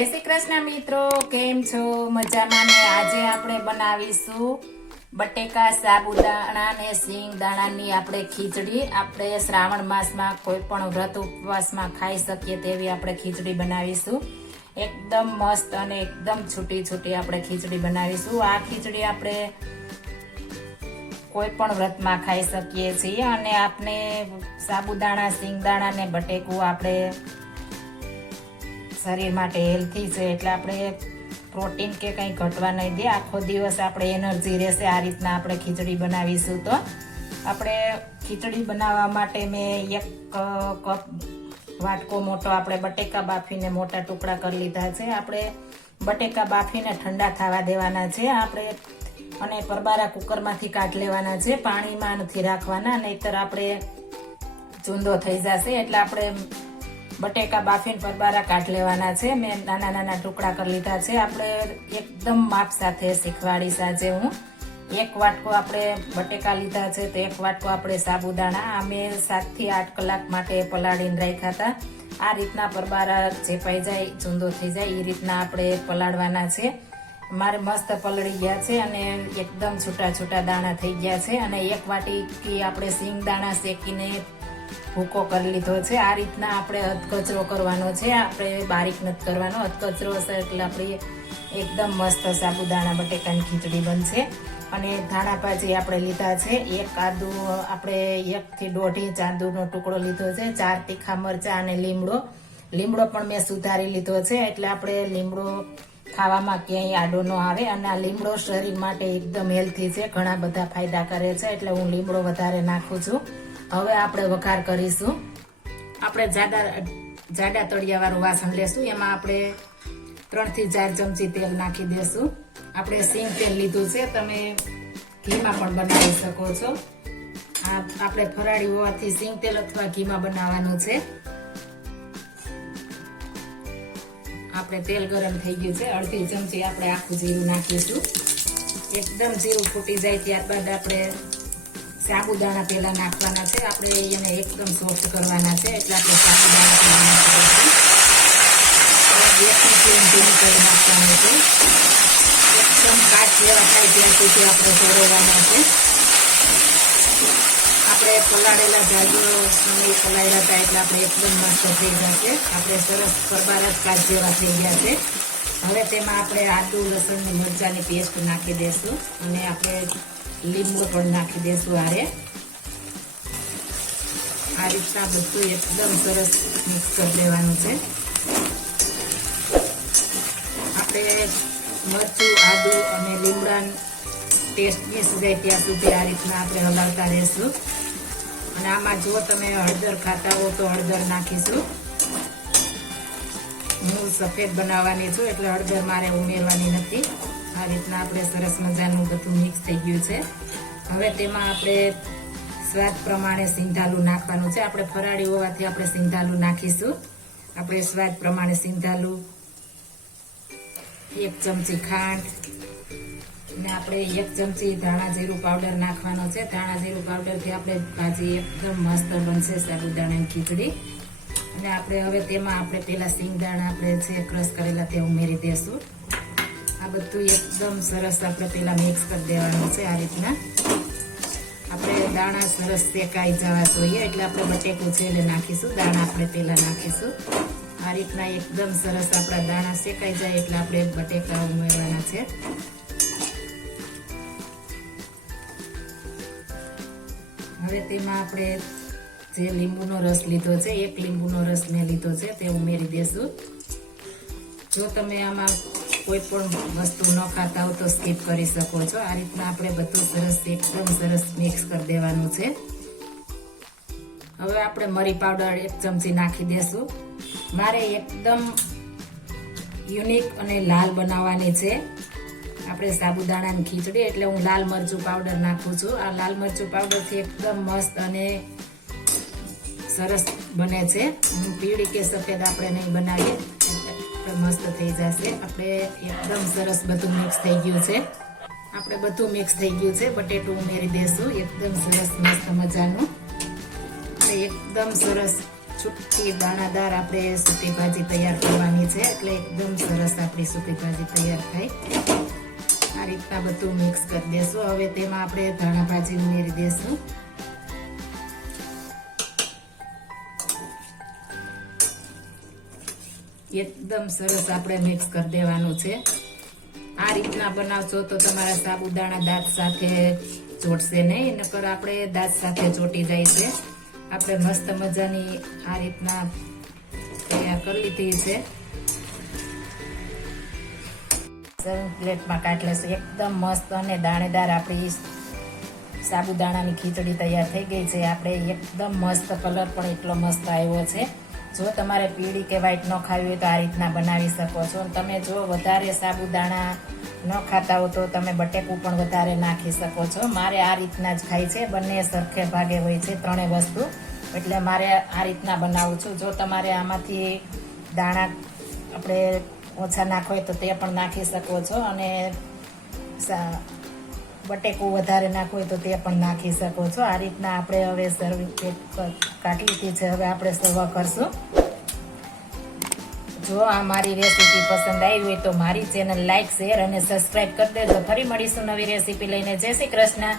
જય શ્રી કૃષ્ણ મિત્રો, કેમ છો? મજામાં ને આજે આપણે બનાવીશું બટેકા, સાબુદાણા ને સિંગ દાણાની આપણે ખીચડી. આપણે શ્રાવણ માસમાં કોઈ પણ વ્રત ઉપવાસમાં ખાઈ શકીએ તેવી આપણે ખીચડી બનાવીશું. એકદમ મસ્ત અને એકદમ છૂટી છૂટી આપણે ખીચડી બનાવીશું. આ ખીચડી આપણે કોઈ પણ વ્રતમાં ખાઈ શકીએ છીએ અને આપણે સાબુદાણા, સિંગદાણા ને બટેકું આપણે શરીર માટે હેલ્થી છે એટલે આપણે પ્રોટીન કે કંઈ ઘટવા નહીં દે. આખો દિવસ આપણે એનર્જી રહેશે. આ રીતના આપણે ખીચડી બનાવીશું તો. આપણે ખીચડી બનાવવા માટે મેં એક કપ વાટકો મોટો આપણે બટેકા બાફીને મોટા ટુકડા કરી લીધા છે. આપણે બટેકા બાફીને ઠંડા થવા દેવાના છે. આપણે અને પરબારા કુકરમાંથી કાઢ લેવાના છે. પાણીમાં નથી રાખવાના, નહીતર આપણે ચૂંદો થઈ જશે. એટલે આપણે બટેકા બાફીને પરબારા કાઢ લેવાના છે. મેં નાના નાના ટુકડા કરી લીધા છે. આપણે એકદમ માપ સાથે શીખવાડીશ આજે હું. એક વાટકો આપણે બટેકા લીધા છે તો એક વાટકો આપણે સાબુદાણા. આ મેં સાતથી આઠ કલાક માટે પલાળીને રાખ્યા હતા. આ રીતના પરબારા ચેપાઈ જાય ચૂંદો થઈ જાય એ રીતના આપણે પલાળવાના છે. મારે મસ્ત પલળી ગયા છે અને એકદમ છૂટા છૂટા દાણા થઈ ગયા છે. અને એક વાટી આપણે સિંગ દાણા શેકીને ભૂકો કરી લીધો છે. આ રીતના આપણે અધકચરો કરવાનો છે. આપણે બારીક નથી કરવાનો. અધકચરો હશે એટલે આપણે એકદમ મસ્ત સાબુદાણા બટેકાની ખીચડી બનશે. અને ધાણા ભાજી આપણે લીધા છે. એક આદુ આપણે એકથી દોઢ ઇંચ આદુનો ટુકડો લીધો છે. ચાર તીખા મરચાં અને લીમડો. લીમડો પણ મેં સુધારી લીધો છે. એટલે આપણે લીમડો ખાવામાં ક્યાંય આડો ન આવે. અને આ લીમડો શરીર માટે એકદમ હેલ્થી છે. ઘણા બધા ફાયદા કરે છે. એટલે હું લીમડો વધારે નાખું છું. હવે આપણે વઘાર કરીશું. આપણે જાડા જાડા તળિયા વાળું વાસણ લેશું. એમાં આપણે ત્રણથી ચાર ચમચી તેલ નાખી દેશું. આપણે સિંગ તેલ લીધું છે. તમે ઘીમાં પણ બનાવી શકો છો. આ આપણે ફરાળી હોવાથી સિંગ તેલ અથવા ઘીમાં બનાવવાનું છે. આપણે તેલ ગરમ થઈ ગયું છે. અડધી ચમચી આપણે આખું જીરું નાખીશું. એકદમ જીરું ફૂટી જાય ત્યારબાદ આપણે સાબુદાણા પહેલાં નાખવાના છે. આપણે એને એકદમ સોફ્ટ કરવાના છે. એટલે આપણે સાબુદાણા નાખવાનું છે. એકદમ કાચ જેવા થાય ત્યાં સુધી આપણે ફેરવવાના છે. આપણે પલાળેલા જાજો સમય પલાળેલા હતા એટલે આપણે એકદમ મસ્ત થઈ ગયા છે. આપણે સરસ પરબારસ કાચ જેવા થઈ ગયા છે. હવે તેમાં આપણે આદુ, લસણની મરચાની પેસ્ટ નાખી દઈશું અને આપણે લીંબુ પણ નાખી દેશું આરે આ રીતના બધું એકદમ સરસ મિક્સ કરી દેવાનું છે. આપણે મરચું, આદુ અને લીમડા ટેસ્ટ મિક્સ જાય ત્યાં સુધી આ રીતના આપણે હલાવતા રહેશું. અને આમાં જો તમે હળદર ખાતા હો તો હળદર નાખીશું. હું સફેદ બનાવવાની છું, એટલે હળદર મારે ઉમેરવાની નથી. આ રીતના આપણે સરસ મજાનું બધું મિક્સ થઈ ગયું છે. હવે તેમાં આપણે સ્વાદ પ્રમાણે સિંધાલું નાખવાનું છે. આપણે ફરાળી હોવાથી આપણે સિંધાલું નાખીશું. આપણે સ્વાદ પ્રમાણે સિંધાલું, એક ચમચી ખાંડ અને આપણે એક ચમચી ધાણા જીરું પાવડર નાખવાનો છે. ધાણા જીરું પાવડરથી આપણે ભાજી એકદમ મસ્ત બનશે સાબુદાણાની ખીચડી. અને આપણે હવે તેમાં આપણે પેલા સિંગદાણા આપણે છે ક્રશ કરેલા તે ઉમેરી દેશું. આ બધું એકદમ સરસ આપણે પેલા મિક્સ કરી દેવાનું છે આ રીતના. આપણે દાણા સરસ શેકાઈ જવા જોઈએ, એટલે આપણે બટેકું છે નાખીશું, દાણા આપણે પેલા નાખીશું. આ રીતના એકદમ સરસ આપણા દાણા શેકાઈ જાય એટલે આપણે બટેકા ઉમેરવાના છે. હવે તેમાં આપણે જે લીંબુનો રસ લીધો છે, એક લીંબુનો રસ મેં લીધો છે, તે ઉમેરી દેશું. જો તમે આમાં કોઈ પણ વસ્તુ ન ખાતા હો તો સ્કીપ કરી શકો છો. આ રીતના આપણે બધું સરસ, એકદમ સરસ મિક્સ કરી દેવાનું છે. હવે આપણે મરી પાવડર એક ચમચી નાખી દેશું. મારે એકદમ યુનિક અને લાલ બનાવવાની છે. આપણે સાબુદાણાની ખીચડી, એટલે હું લાલ મરચું પાવડર નાખું છું. આ લાલ મરચું પાવડરથી એકદમ મસ્ત અને સરસ બને છે. પીળી કે સફેદ આપણે નહીં બનાવીએ. મસ્ત થઈ જશે. આપણે એકદમ સરસ બધું મિક્સ થઈ ગયું છે. આપણે બધું મિક્સ થઈ ગયું છે. બટેટું ઉમેરી દેશું. એકદમ સરસ, મસ્ત મજાનું. એકદમ સરસ છૂટી દાણાદાર આપણે સૂકી ભાજી તૈયાર કરવાની છે. એટલે એકદમ સરસ આપણી સૂકી ભાજી તૈયાર થાય આ રીતના બધું મિક્સ કરી દેશું. હવે તેમાં આપણે ધાણા ભાજી ઉમેરી દેશું. એકદમ સરસ આપણે મિક્સ કરી દેવાનું છે. આ રીતના બનાવશો તો તમારા સાબુદાણા દાંત સાથે ચોટશે નહીં, નકર આપણે દાંત સાથે ચોટી જાય છે. આપણે મસ્ત મજાની આ રીતના તૈયાર કરી લીધી છે. પ્લેટમાં કાઢી લેશું. એકદમ મસ્ત અને દાણેદાર આપણી સાબુદાણાની ખીચડી તૈયાર થઈ ગઈ છે. આપણે એકદમ મસ્ત કલર પણ એટલો મસ્ત આવ્યો છે. જો તમારે પીળી કે વ્હાઈટ ન ખાવી હોય તો આ રીતના બનાવી શકો છો. તમે જો વધારે સાબુદાણા ન ખાતા હો તો તમે બટેકું પણ વધારે નાખી શકો છો. મારે આ રીતના જ ખાય છે. બંને સરખે ભાગે હોય છે ત્રણેય વસ્તુ. એટલે મારે આ રીતના બનાવું છું. જો તમારે આમાંથી દાણા આપણે ઓછા નાખો હોય તો તે પણ નાખી શકો છો. અને બટેકું વધારે નાખવું હોય તો તે પણ નાખી શકો છો. આ રીતના આપણે હવે સર્વ કાઢી લીધી છે. હવે આપણે સર્વ કરશું. જો આ મારી રેસીપી પસંદ આવી હોય તો મારી ચેનલ લાઈક શેર અને સબસ્ક્રાઇબ કરી દેજો. ફરી મળીશું નવી રેસીપી લઈને. જય શ્રી કૃષ્ણ.